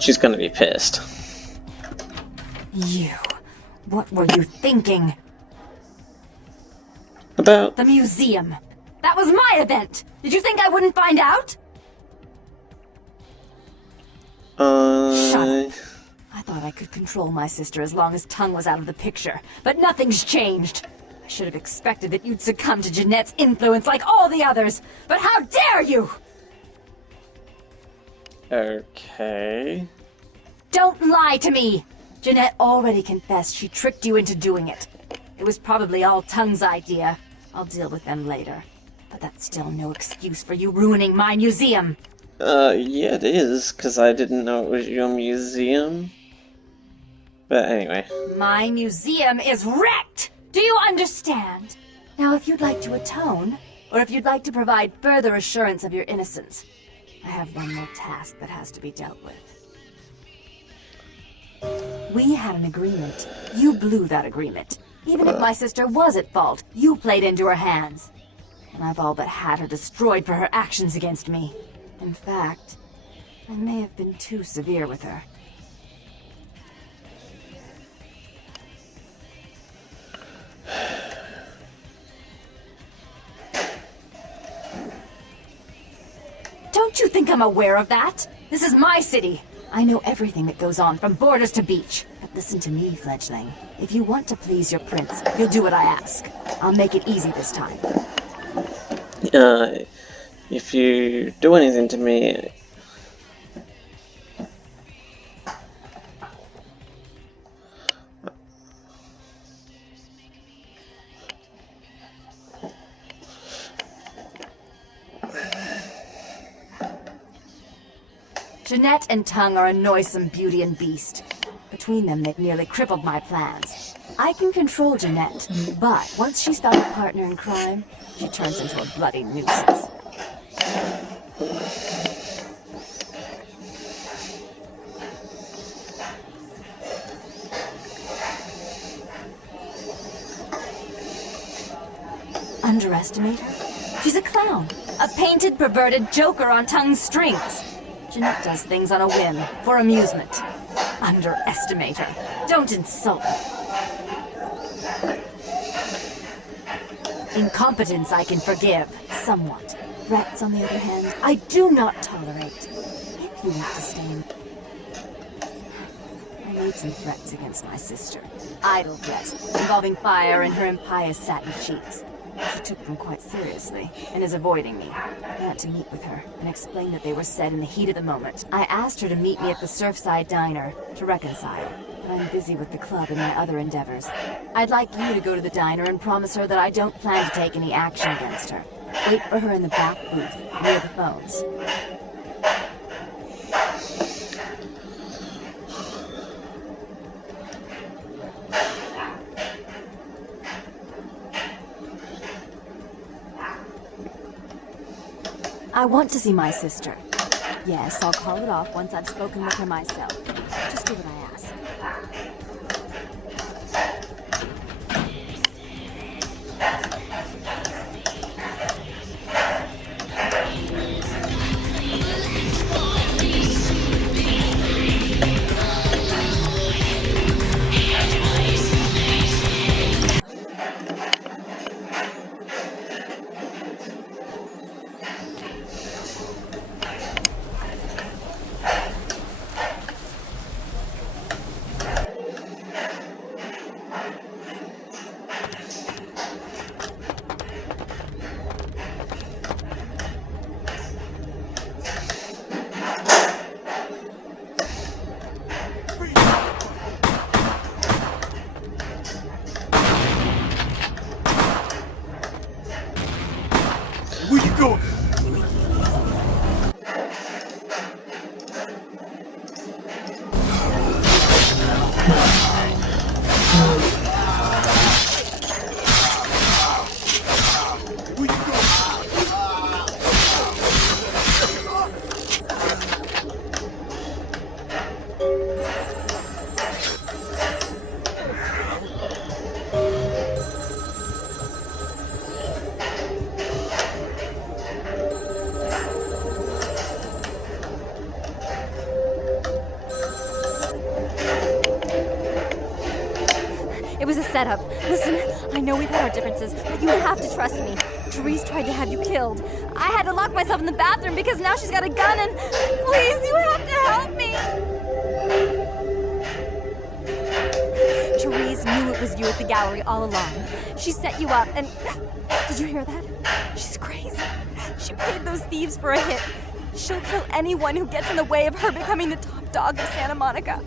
She's gonna be pissed. You. What were you thinking? About the museum. That was my event! Did you think I wouldn't find out? Shut up. I thought I could control my sister as long as Tongue was out of the picture, but nothing's changed. I should have expected that you'd succumb to Jeanette's influence like all the others, but how dare you! Okay. Don't lie to me! Jeanette already confessed she tricked you into doing it. It was probably all Tongue's idea. I'll deal with them later. But that's still no excuse for you ruining my museum! Yeah it is, because I didn't know it was your museum. But anyway. My museum is wrecked! Do you understand? Now if you'd like to atone, or if you'd like to provide further assurance of your innocence, I have one more task that has to be dealt with. We had an agreement. You blew that agreement. Even if my sister was at fault, you played into her hands. And I've all but had her destroyed for her actions against me. In fact, I may have been too severe with her. Don't you think I'm aware of that? This is my city. I know everything that goes on, from borders to beach. But listen to me, fledgling. If you want to please your prince, you'll do what I ask. I'll make it easy this time. If you do anything to me... Jeanette and Tongue are a noisome beauty and beast. Between them, they've nearly crippled my plans. I can control Jeanette, but once she's found a partner in crime, she turns into a bloody nuisance. Underestimate her? She's a clown. A painted, perverted joker on Tongue's strings. Jeanette does things on a whim, for amusement. Underestimate her. Don't insult her. Incompetence I can forgive, somewhat. Threats, on the other hand, I do not tolerate. If you want to stay in... I made some threats against my sister. Idle threats, involving fire and her impious satin sheets. She took them quite seriously, and is avoiding me. I want to meet with her, and explain that they were said in the heat of the moment. I asked her to meet me at the Surfside Diner, to reconcile, but I'm busy with the club and my other endeavors. I'd like you to go to the diner and promise her that I don't plan to take any action against her. Wait for her in the back booth, near the phones. I want to see my sister. Yes, I'll call it off once I've spoken with her myself. Just do what I ask. was a setup. Listen, I know we've had our differences, but you have to trust me. Therese tried to have you killed. I had to lock myself in the bathroom because now she's got a gun and... Please, you have to help me! Therese knew it was you at the gallery all along. She set you up and... Did you hear that? She's crazy. She paid those thieves for a hit. She'll kill anyone who gets in the way of her becoming the top dog of Santa Monica.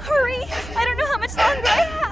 Hurry! I don't know how much longer I have!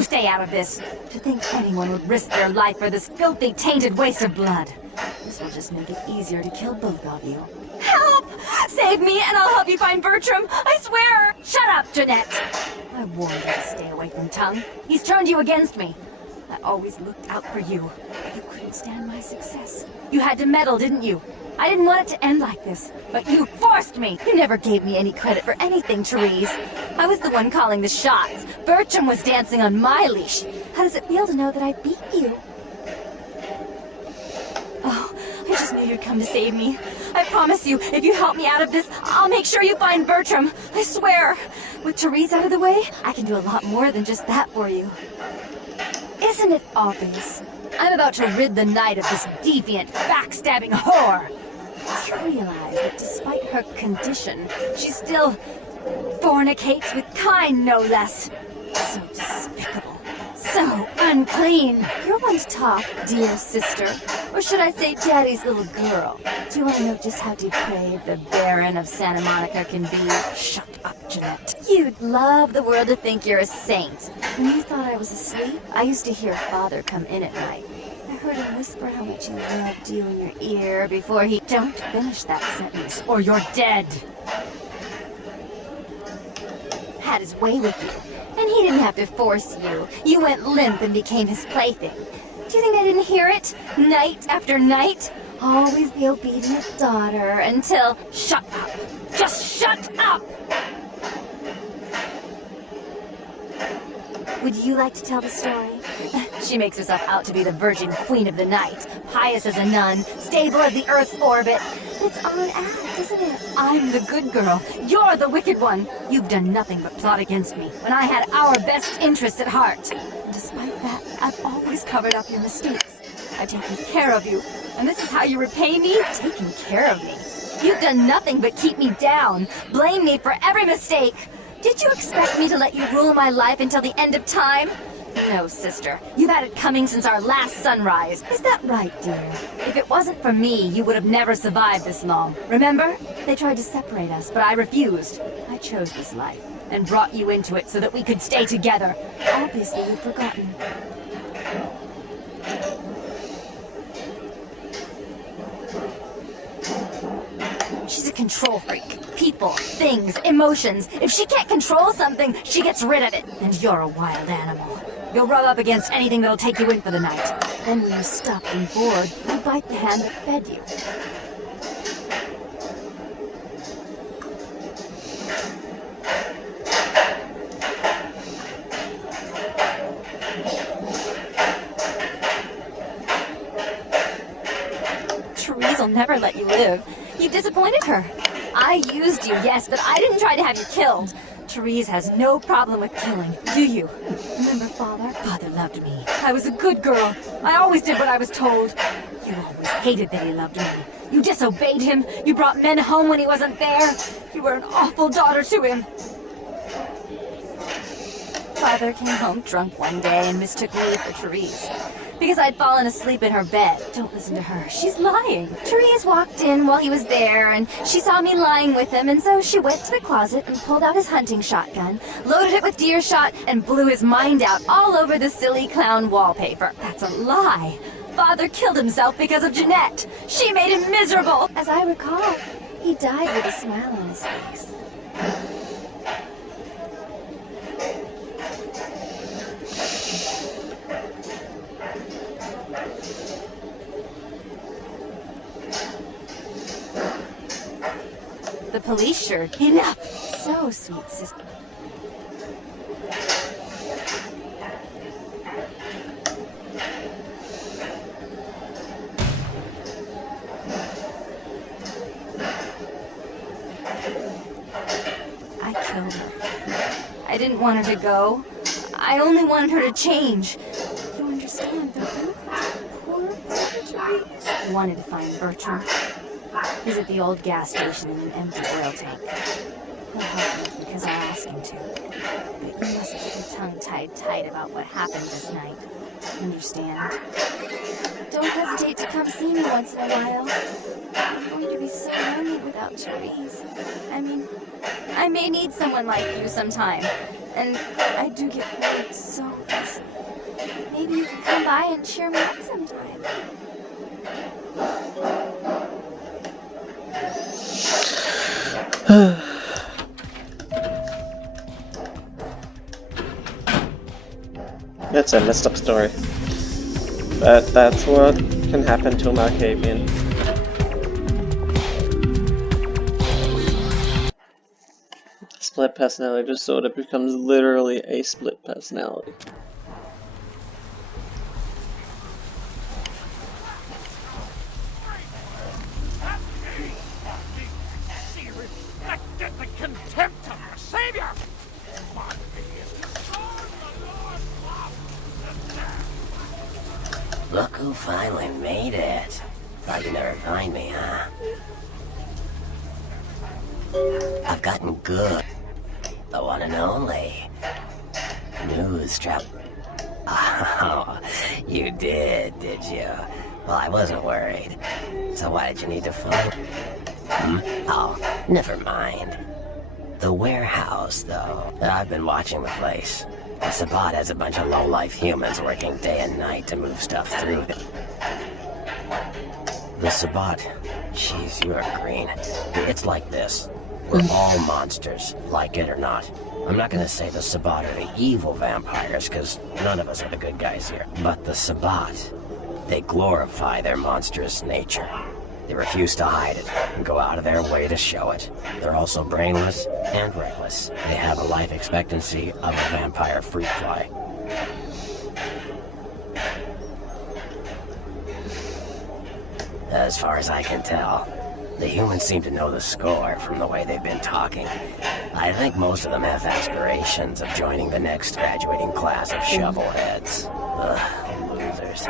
Stay out of this. To think anyone would risk their life for this filthy, tainted waste of blood. This will just make it easier to kill both of you. Help! Save me and I'll help you find Bertram. I swear! Shut up, Jeanette! I warned you to stay away from Tongue. He's turned you against me. I always looked out for you. You couldn't stand my success. You had to meddle, didn't you? I didn't want it to end like this, but you forced me. You never gave me any credit for anything, Therese. I was the one calling the shots. Bertram was dancing on my leash. How does it feel to know that I beat you? Oh, I just knew you'd come to save me. I promise you, if you help me out of this, I'll make sure you find Bertram. I swear. With Therese out of the way, I can do a lot more than just that for you. Isn't it obvious? I'm about to rid the night of this deviant, backstabbing whore. You realize that despite her condition, she still fornicates with kind, no less. So despicable. So unclean. You're one to talk, dear sister. Or should I say daddy's little girl? Do you want to know just how depraved the Baron of Santa Monica can be? Shut up, Jeanette. You'd love the world to think you're a saint. When you thought I was asleep, I used to hear Father come in at night. I heard him whisper how much he loved you in your ear before he... Don't finish that sentence, or you're dead. Had his way with you, and he didn't have to force you. You went limp and became his plaything. Do you think I didn't hear it? Night after night? Always the obedient daughter until... Shut up! Just shut up! Would you like to tell the story? She makes herself out to be the virgin queen of the night, pious as a nun, stable as the Earth's orbit. It's all an act, isn't it? I'm the good girl. You're the wicked one. You've done nothing but plot against me when I had our best interests at heart. And despite that, I've always covered up your mistakes. I've taken care of you. And this is how you repay me? Taking care of me. You've done nothing but keep me down, blame me for every mistake. Did you expect me to let you rule my life until the end of time? No, sister. You've had it coming since our last sunrise. Is that right, dear? If it wasn't for me, you would have never survived this long. Remember? They tried to separate us, but I refused. I chose this life, and brought you into it so that we could stay together. Obviously, you've forgotten. She's a control freak. People, things, emotions. If she can't control something, she gets rid of it. And you're a wild animal. You'll rub up against anything that'll take you in for the night. Then when you're stuck and bored, you bite the hand that fed you. Therese will never let you live. You disappointed her. I used you, yes, but I didn't try to have you killed. Therese has no problem with killing, do you? Remember Father? Father loved me. I was a good girl. I always did what I was told. You always hated that he loved me. You disobeyed him. You brought men home when he wasn't there. You were an awful daughter to him. Father came home drunk one day and mistook me for Therese. Because I'd fallen asleep in her bed. Don't listen to her. She's lying. Therese walked in while he was there, and she saw me lying with him, and so she went to the closet and pulled out his hunting shotgun, loaded it with deer shot, and blew his mind out all over the silly clown wallpaper. That's a lie. Father killed himself because of Jeanette. She made him miserable. As I recall, he died with a smile on his face. The police shirt. Enough! So sweet, sister. I killed her. I didn't want her to go. I only wanted her to change. You understand, don't you? Poor Therese. I wanted to find Bertram. He's at the old gas station in an empty oil tank. He'll help me because I asked him to. But you must keep your tongue tied tight about what happened this night. Understand? Don't hesitate to come see me once in a while. I'm going to be so lonely without Therese. I mean, I may need someone like you sometime. And I do get bored so easily. Maybe you can come by and cheer me up sometime. It's a messed up story. But that's what can happen to a Malkavian. Split personality disorder becomes literally a split personality. Get the contempt of your savior! Look who finally made it. Thought you'd never find me, huh? I've gotten good. The one and only. News trap. Oh, you did you? Well, I wasn't worried. So why did you need to find? Oh, never mind. The warehouse, though. I've been watching the place. The Sabbat has a bunch of low-life humans working day and night to move stuff through. The Sabbat. Jeez, you are green. It's like this. We're all monsters, like it or not. I'm not gonna say the Sabbat are the evil vampires, because none of us are the good guys here. But the Sabbat, they glorify their monstrous nature. They refuse to hide it, and go out of their way to show it. They're also brainless and reckless. They have a life expectancy of a vampire fruit fly. As far as I can tell, the humans seem to know the score from the way they've been talking. I think most of them have aspirations of joining the next graduating class of shovelheads. Ugh, losers.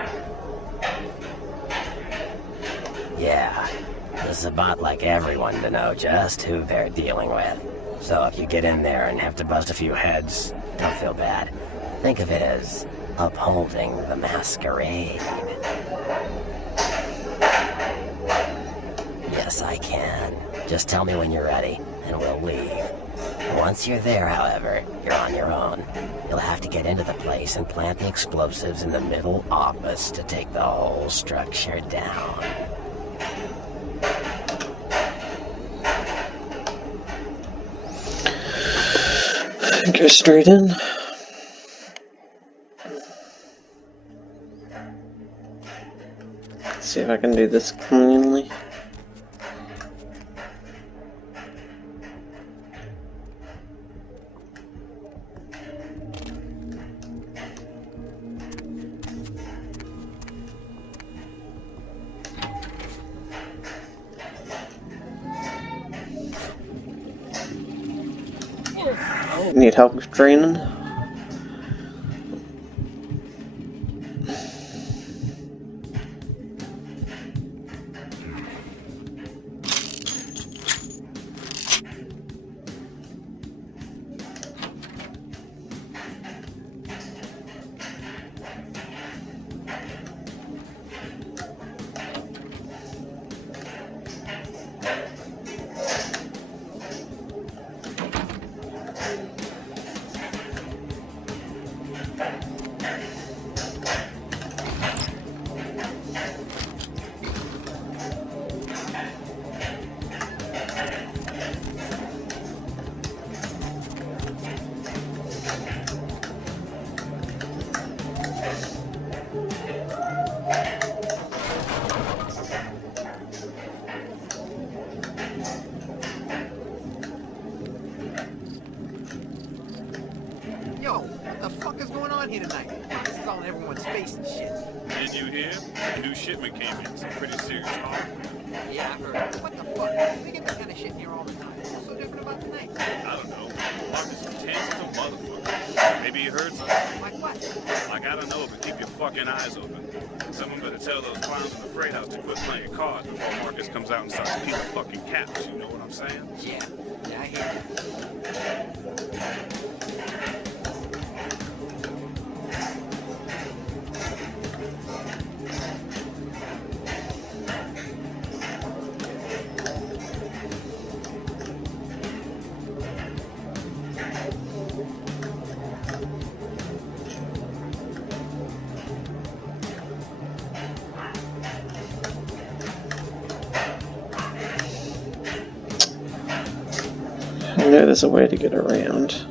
Yeah, the Sabbat like everyone to know just who they're dealing with. So if you get in there and have to bust a few heads, don't feel bad. Think of it as upholding the Masquerade. Yes, I can. Just tell me when you're ready, and we'll leave. Once you're there, however, you're on your own. You'll have to get into the place and plant the explosives in the middle office to take the whole structure down. Go straight in. See if I can do this cleanly. Need help with draining? Yo, what the fuck is going on here tonight? This is all in everyone's face and shit. Did you hear? A new shipment came in. Some pretty serious harm. Yeah, I heard. What the fuck? We get this kind of shit here all the time. What's so different about tonight? I don't know. Marcus is tense as a motherfucker. Maybe you heard something. Like what? Like, I don't know, but keep your fucking eyes open. Someone better tell those clowns in the freight house to quit playing cards before Marcus comes out and starts peeling fucking caps. You know what I'm saying? Yeah, I hear you. I know there's a way to get around.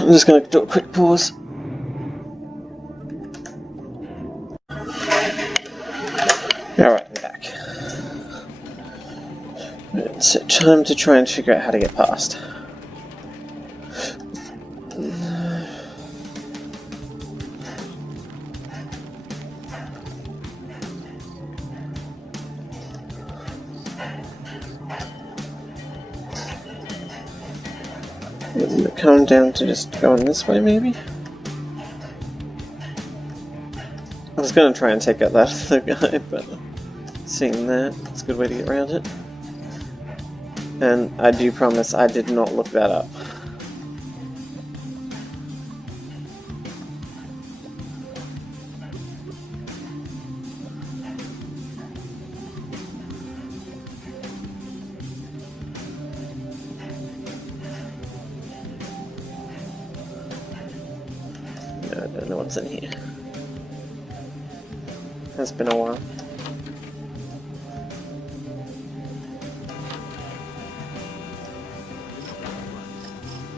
I'm just going to do a quick pause. Alright, I'm back. It's time to try and figure out how to get past. Doesn't it come down to just going this way, maybe? I was going to try and take out that other guy, but seeing that, it's a good way to get around it. And I do promise I did not look that up. No, I don't know what's in here. It's been a while.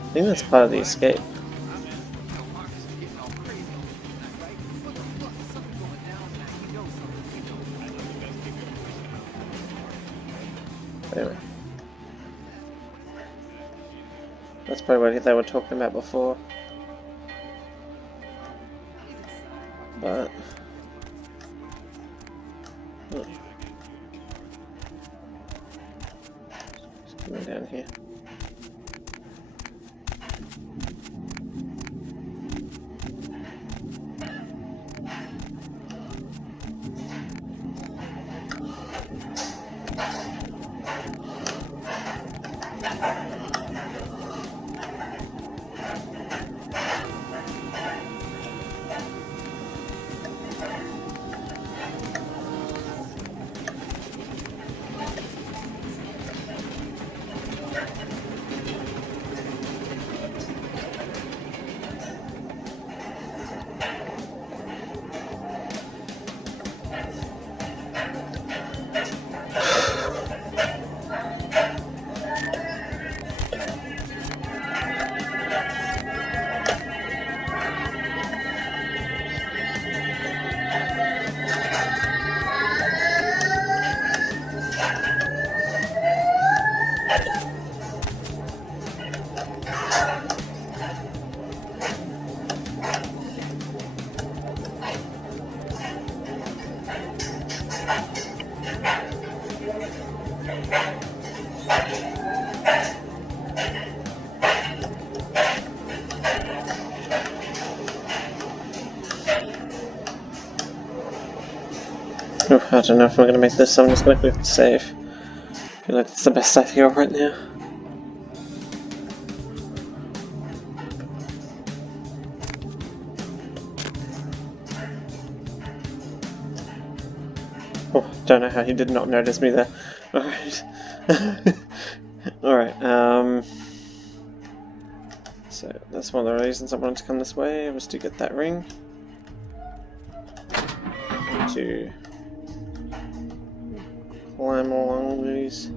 I think that's part of the escape. Anyway. That's probably what they were talking about before. But... Just coming down here. Oh, I don't know if I'm gonna make this, so I'm just gonna click save. I feel like it's the best idea right now. Oh, don't know how he did not notice me there. Alright. Alright, so that's one of the reasons I wanted to come this way, was to get that ring. To climb along these.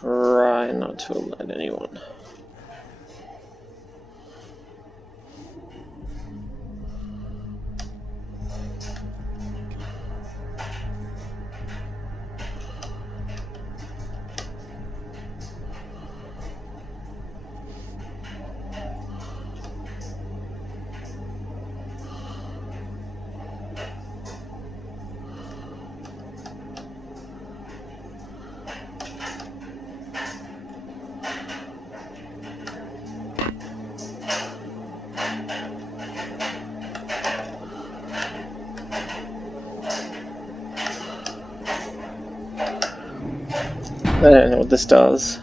Try not to alert anyone. I don't know what this does,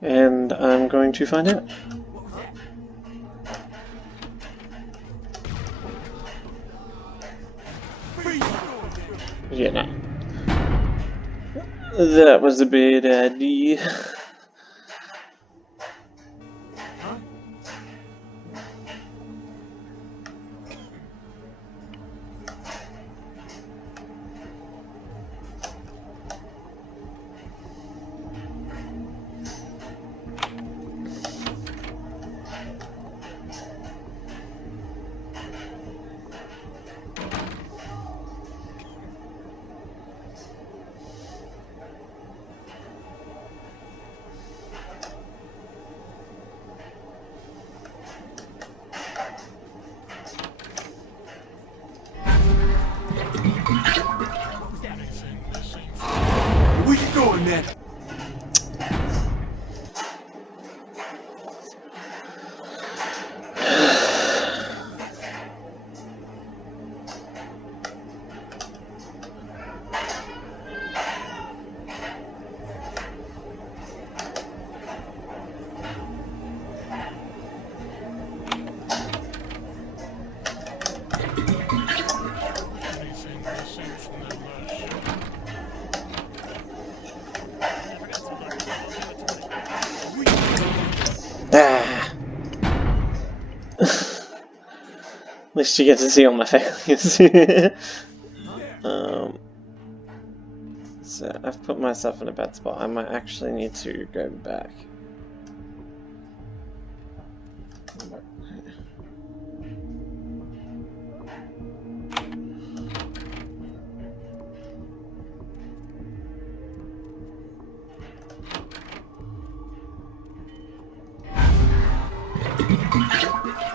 and I'm going to find out. Yeah, no. That was a bad idea. Where you going, man? Ah. At least you get to see all my failures. So I've put myself in a bad spot. I might actually need to go back.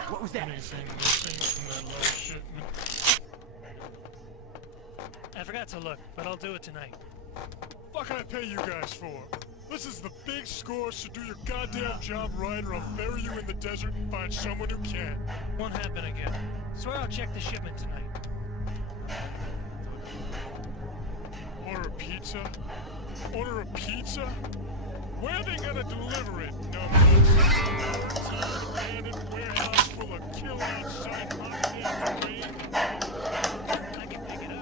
What was that? Anything missing from that last shipment? I forgot to look, but I'll do it tonight. What can I pay you guys for? This is the big score, so do your goddamn job right or I'll bury you in the desert and find someone who can. Won't happen again. Swear I'll check the shipment tonight. Order a pizza? Order a pizza? Where are they gonna deliver it, numbnuts? Abandoned warehouse full of kill outside hot damn rain? I can pick it up.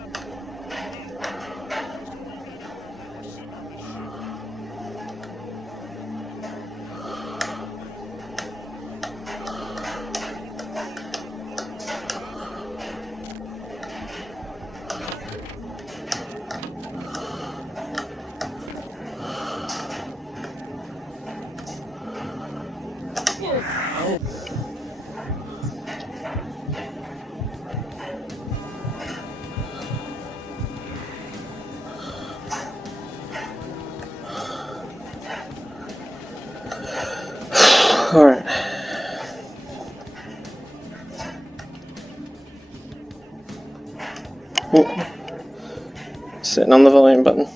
Alright. Oh. Sitting on the volume button.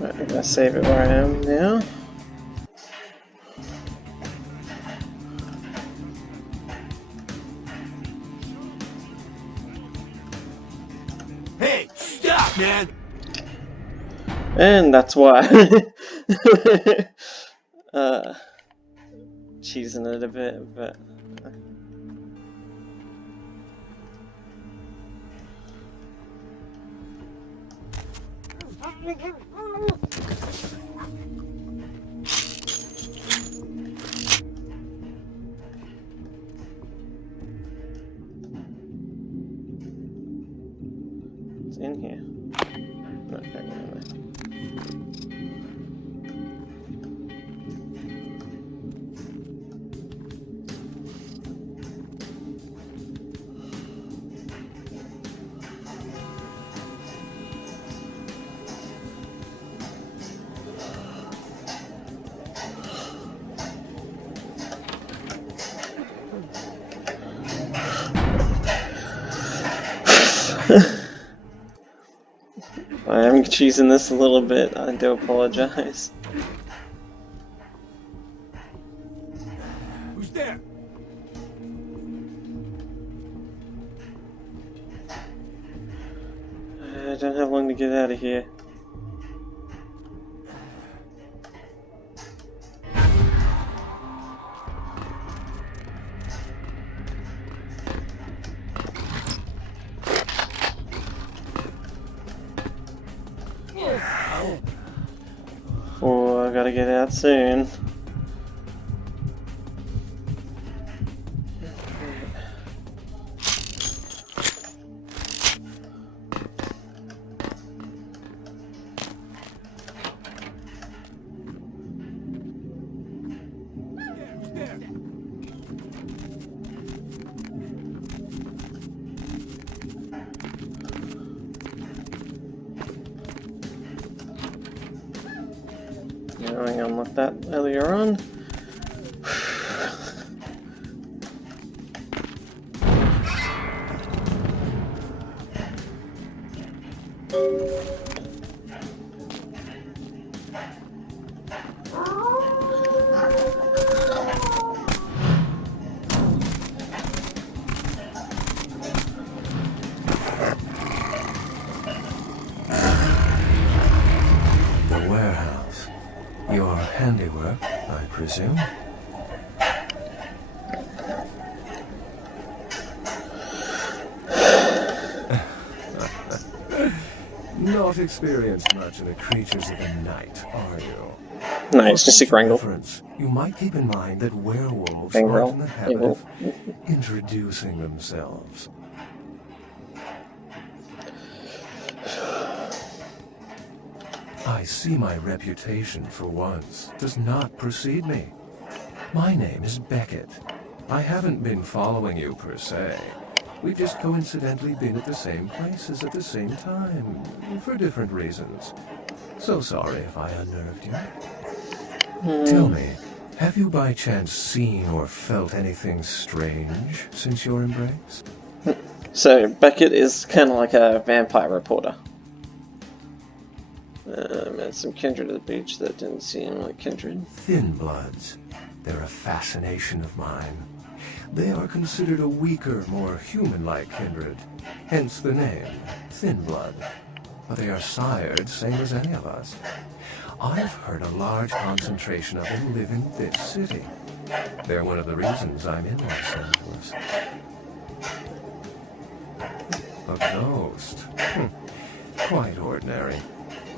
Right, I'm gonna save it where I am now. Hey, stop, man! And that's why. Cheesing it a bit, but. It's in here. No, hang on there. I am cheesing this a little bit, I do apologize. Who's there? I don't have long to get out of here. Oh, I gotta get out soon. Who's there? I unlocked that earlier on. The warehouse. Your handiwork, I presume? Not experienced much in the creatures of the night, are you? No, it's just a grangle. Reference, you might keep in mind that werewolves Gangrel. aren't in the habit of introducing themselves. I see my reputation, for once, does not precede me. My name is Beckett. I haven't been following you, per se. We've just coincidentally been at the same places at the same time, for different reasons. So sorry if I unnerved you. Tell me, have you by chance seen or felt anything strange since your embrace? So, Beckett is kind of like a vampire reporter. Met some kindred at the beach that didn't seem like kindred. Thin bloods. They're a fascination of mine. They are considered a weaker, more human-like kindred. Hence the name, Thin Blood. But they are sired same as any of us. I've heard a large concentration of them live in this city. They're one of the reasons I'm in Los Angeles. A ghost? Quite ordinary.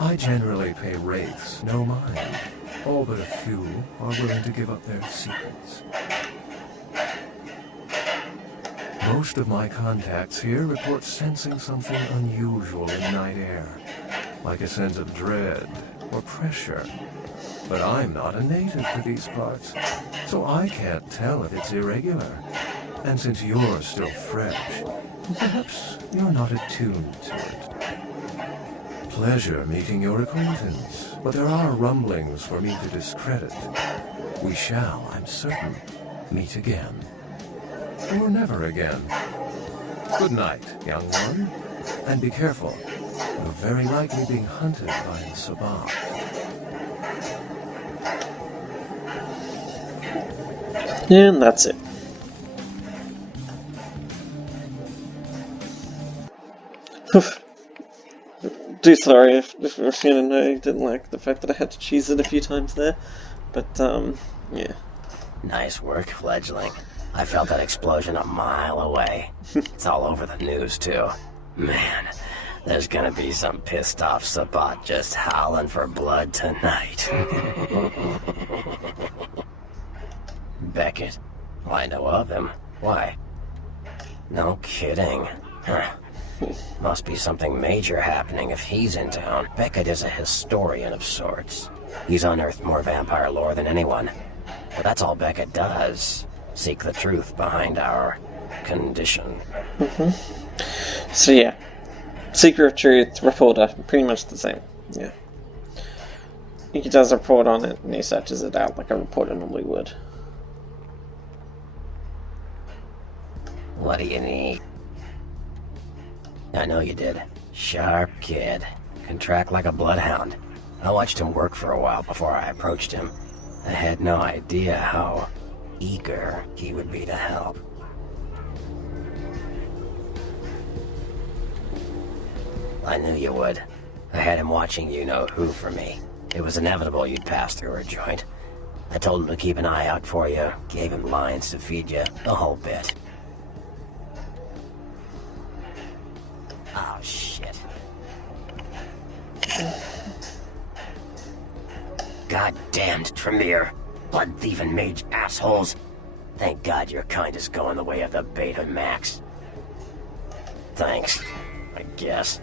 I generally pay wraiths no mind. All but a few are willing to give up their secrets. Most of my contacts here report sensing something unusual in night air, like a sense of dread or pressure. But I'm not a native to these parts, so I can't tell if it's irregular. And since you're still fresh, perhaps you're not attuned to it. Pleasure meeting your acquaintance, but there are rumblings for me to discredit. We shall, I'm certain, meet again. Or never again. Good night, young one. And be careful. You're very likely being hunted by the Sabbat. And that's it. Do sorry if Shannon and I didn't like the fact that I had to cheese it a few times there, but yeah. Nice work, fledgling. I felt that explosion a mile away. It's all over the news, too. Man, there's gonna be some pissed off Sabbat just howling for blood tonight. Beckett? Well, I know of him. Why? No kidding. Huh. Must be something major happening if he's in town. Beckett is a historian of sorts. He's unearthed more vampire lore than anyone. But that's all Beckett does. Seek the truth behind our condition. So yeah. Seeker of Truth, reporter, pretty much the same. Yeah. He does a report on it and he searches it out like a reporter normally would. What do you need? I know you did. Sharp kid. Can track like a bloodhound. I watched him work for a while before I approached him. I had no idea how eager he would be to help. I knew you would. I had him watching you-know-who for me. It was inevitable you'd pass through our joint. I told him to keep an eye out for you, gave him lines to feed you, the whole bit. Oh, shit. God-damned Tremere. Blood-thieving mage assholes. Thank God your kind is going the way of the Beta Max. Thanks, I guess.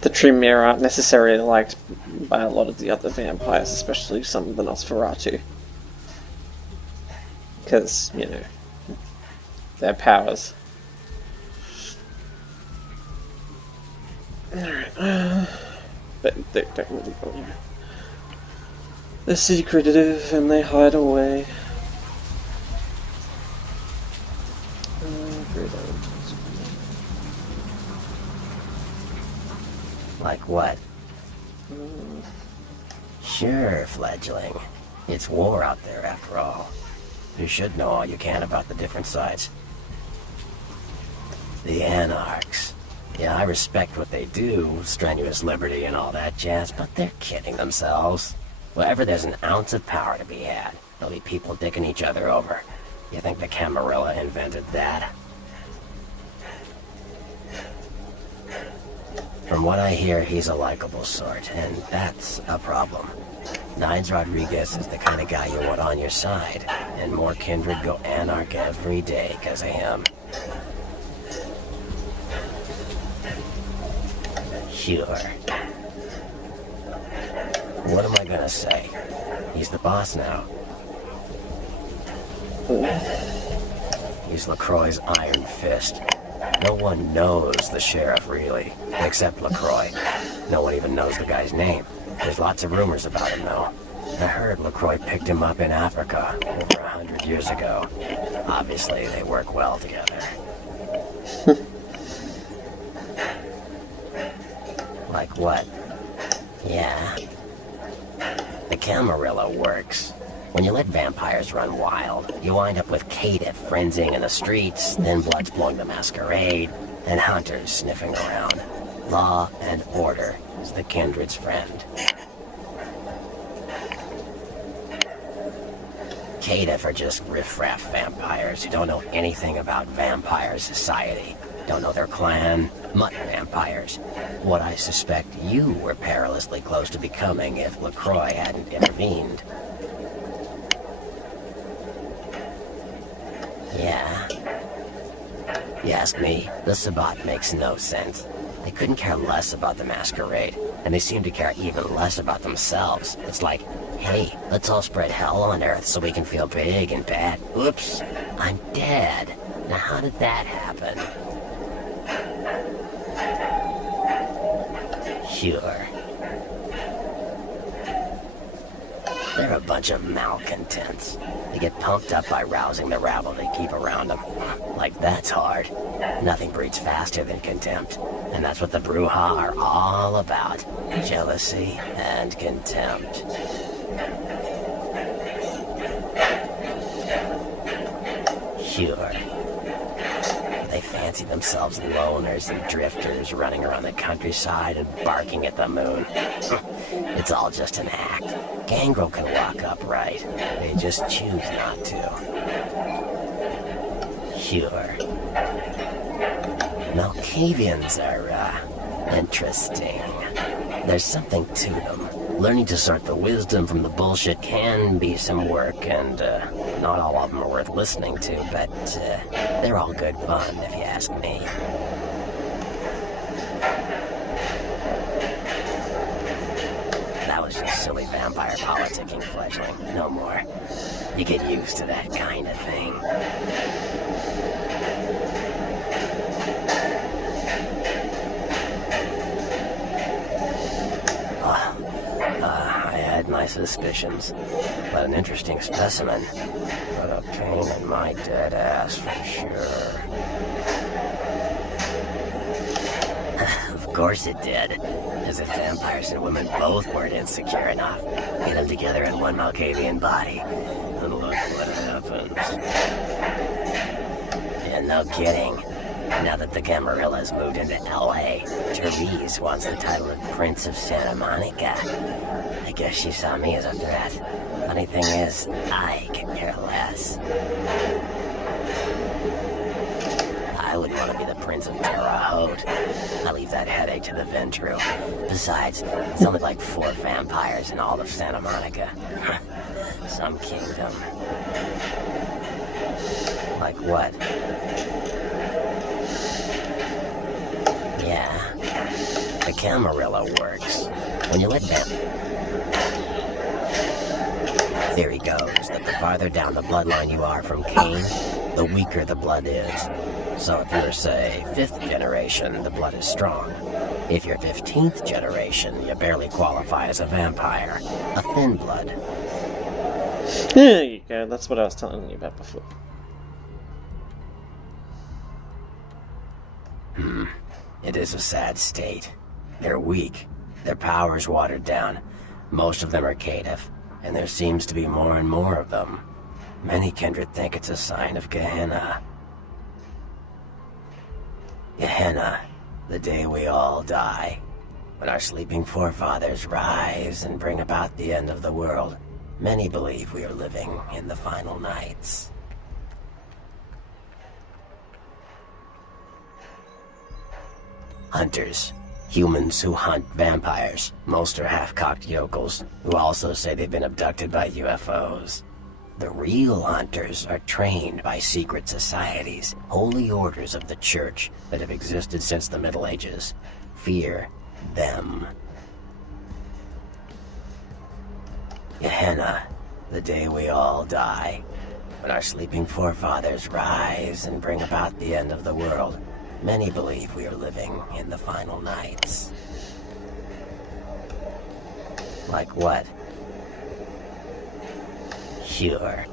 The Tremere aren't necessarily liked by a lot of the other vampires, especially some of the Nosferatu. Because, you know, their powers. Alright, but they don't really go anywhere. They're secretive and they hide away. Like what? Sure, fledgling. It's war out there after all. You should know all you can about the different sides. The Anarchs. Yeah, I respect what they do, strenuous liberty and all that jazz, but they're kidding themselves. Wherever there's an ounce of power to be had, there'll be people dicking each other over. You think the Camarilla invented that? From what I hear, he's a likable sort, and that's a problem. Nines Rodriguez is the kind of guy you want on your side, and more kindred go anarch every day because of him. Sure. What am I gonna say? He's the boss now. He's LaCroix's iron fist. No one knows the sheriff, really, except LaCroix. No one even knows the guy's name. There's lots of rumors about him, though. I heard LaCroix picked him up in Africa over 100 years ago. Obviously, they work well together. Like what? Yeah. The Camarilla works. When you let vampires run wild, you wind up with caitiff frenzying in the streets, then bloods blowing the Masquerade, and hunters sniffing around. Law and order is the kindred's friend. Caitiff are just riffraff vampires who don't know anything about vampire society. Don't know their clan, mutt vampires. What I suspect you were perilously close to becoming if LaCroix hadn't intervened. Yeah. You ask me, the Sabbat makes no sense. They couldn't care less about the Masquerade, and they seem to care even less about themselves. It's like, hey, let's all spread hell on Earth so we can feel big and bad. Oops, I'm dead. Now how did that happen? Sure. They're a bunch of malcontents. They get pumped up by rousing the rabble they keep around them. Like, that's hard. Nothing breeds faster than contempt. And that's what the Bruja are all about. Jealousy and contempt. Sure. They fancy themselves loners and drifters running around the countryside and barking at the moon. It's all just an act. Gangrel can walk upright. They just choose not to. Sure. Malkavians are, interesting. There's something to them. Learning to sort the wisdom from the bullshit can be some work, and not all of them are worth listening to, but they're all good fun, if you ask me. That was just silly vampire politicking, fledgling. No more. You get used to that kind of thing. I had my suspicions, but an interesting specimen. But a pain in my dead ass for sure. Of course it did. As if vampires and women both weren't insecure enough. Get them together in one Malkavian body, and look what happens. Yeah, no kidding. Now that the Camarillas moved into L.A., Therese wants the title of Prince of Santa Monica. I guess she saw me as a threat. Funny thing is, I could care less. I wouldn't want to be the Prince of Terre Haute. I leave that headache to the Ventru. Besides, it's only like 4 vampires in all of Santa Monica. Some kingdom. Like what? Yeah, the Camarilla works. When you let them... Theory goes that the farther down the bloodline you are from Cain, the weaker the blood is. So if you're, say, 5th generation, the blood is strong. If you're 15th generation, you barely qualify as a vampire. A thin blood. There you go, that's what I was telling you about before. It is a sad state. They're weak. Their power's watered down. Most of them are caitiff, and there seems to be more and more of them. Many kindred think it's a sign of Gehenna. Gehenna, the day we all die. When our sleeping forefathers rise and bring about the end of the world, many believe we are living in the final nights. Hunters. Humans who hunt vampires. Most are half-cocked yokels, who also say they've been abducted by UFOs. The real hunters are trained by secret societies, holy orders of the church that have existed since the Middle Ages. Fear them. Gehenna, the day we all die. When our sleeping forefathers rise and bring about the end of the world, many believe we are living in the final nights. Like what? Sure.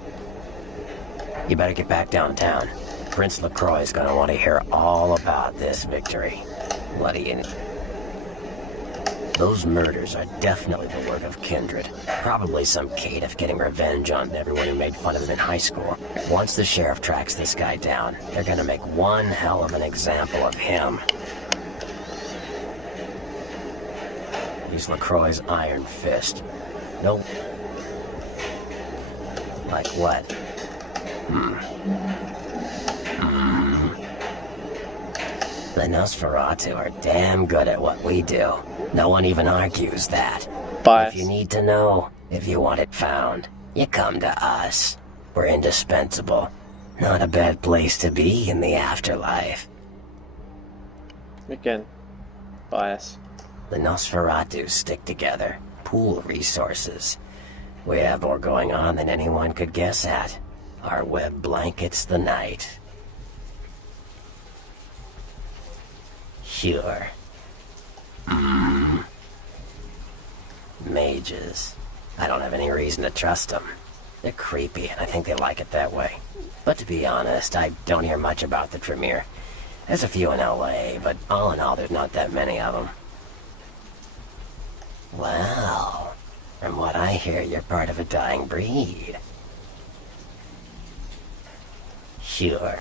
You better get back downtown. Prince LaCroix is gonna want to hear all about this victory. What do you need? Those murders are definitely the work of kindred. Probably some caitiff getting revenge on everyone who made fun of him in high school. Once the sheriff tracks this guy down, they're gonna make one hell of an example of him. Use LaCroix's iron fist. No. Like what? The Nosferatu are damn good at what we do. No one even argues that. Bias. If you need to know, if you want it found, you come to us. We're indispensable. Not a bad place to be in the afterlife. Again, bias. The Nosferatu stick together, pool resources. We have more going on than anyone could guess at. Our web blankets the night. Sure. Mages. I don't have any reason to trust them. They're creepy, and I think they like it that way. But to be honest, I don't hear much about the Tremere. There's a few in LA, but all in all, there's not that many of them. Well, from what I hear, you're part of a dying breed. Sure.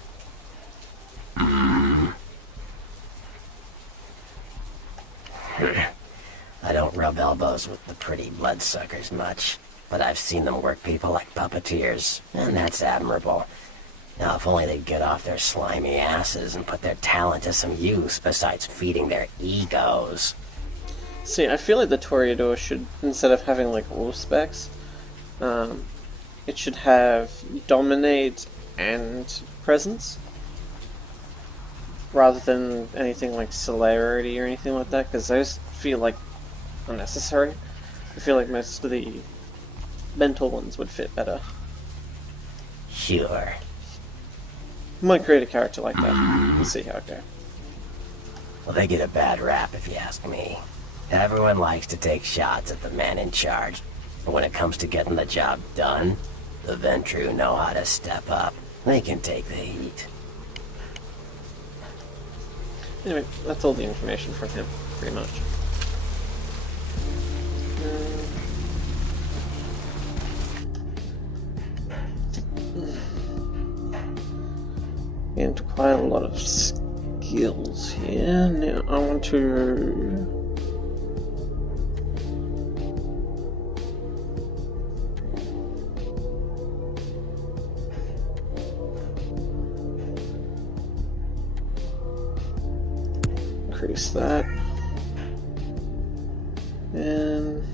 I don't rub elbows with the pretty bloodsuckers much, but I've seen them work people like puppeteers, and that's admirable. Now, if only they'd get off their slimy asses and put their talent to some use besides feeding their egos. See, I feel like the Toreador should, instead of having like all specs, it should have dominate and presence, rather than anything like celerity or anything like that, because those feel like unnecessary. I feel like most of the mental ones would fit better. Sure. Might create a character like that. We'll see how it goes. Well, they get a bad rap if you ask me. Everyone likes to take shots at the man in charge, but when it comes to getting the job done, the Ventru know how to step up. They can take the heat. Anyway, that's all the information from him, pretty much. Gained quite a lot of skills here. Now I want to increase that, and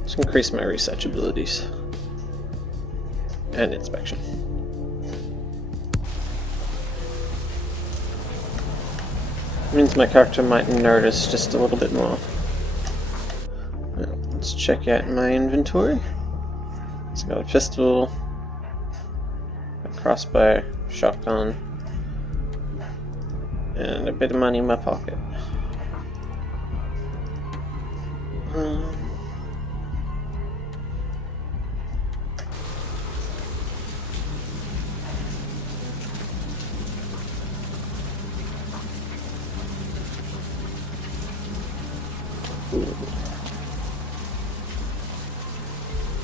let's increase my research abilities and inspection. Means my character might notice just a little bit more. Let's check out my inventory. It's got a pistol, a crossbow, shotgun, and a bit of money in my pocket.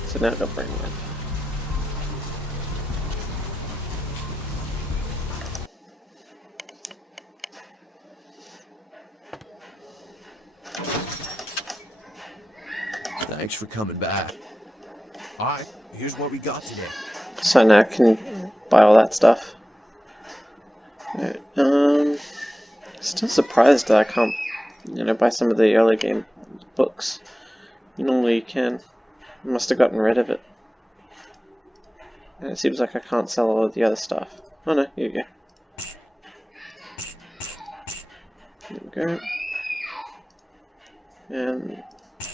So now go bring that. Thanks for coming back. Alright, here's what we got today. So now I can buy all that stuff. Alright, still surprised that I can't, buy some of the early game books. Normally you can. I must have gotten rid of it. And it seems like I can't sell all of the other stuff. Oh no, here you go. There we go. And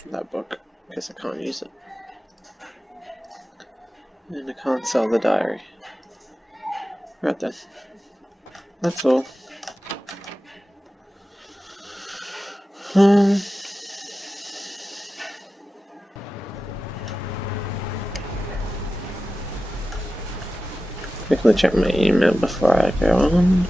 that book, because I can't use it. And I can't sell the diary. Right then. That's all. Quickly check my email before I go on.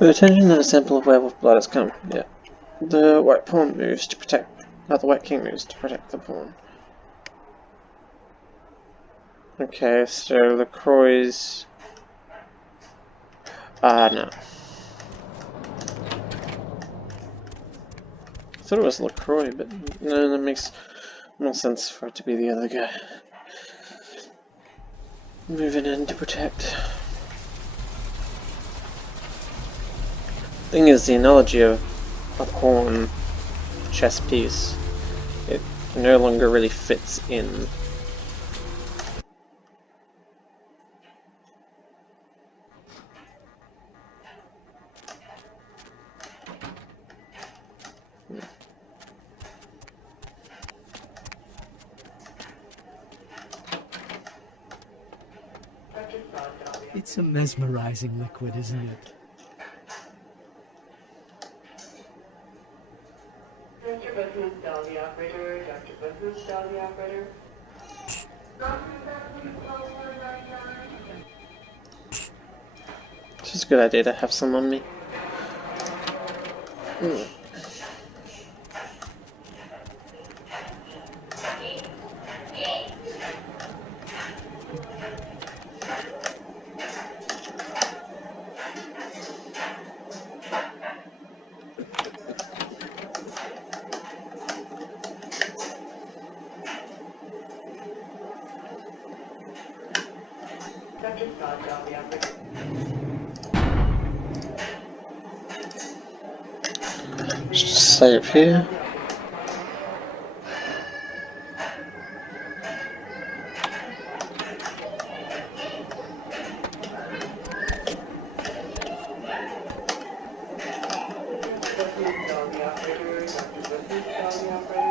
With attention that a sample of werewolf blood has come. Yeah. The White Pawn moves to protect. Not the White King moves to protect the pawn. Okay, so LaCroix's. No. I thought it was LaCroix, but no, that makes more sense for it to be the other guy. Moving in to protect. Thing is, the analogy of a pawn chess piece, it no longer really fits in. It's a mesmerizing liquid, isn't it? Dr. Business, Dolly operator. Dr. Business, Dolly operator. It's just a good idea to have some on me. Dr. Scott, Dolly operator. Just save here. Business, Dolly operator. Dr. Business, Dolly operator.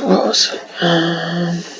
What was it?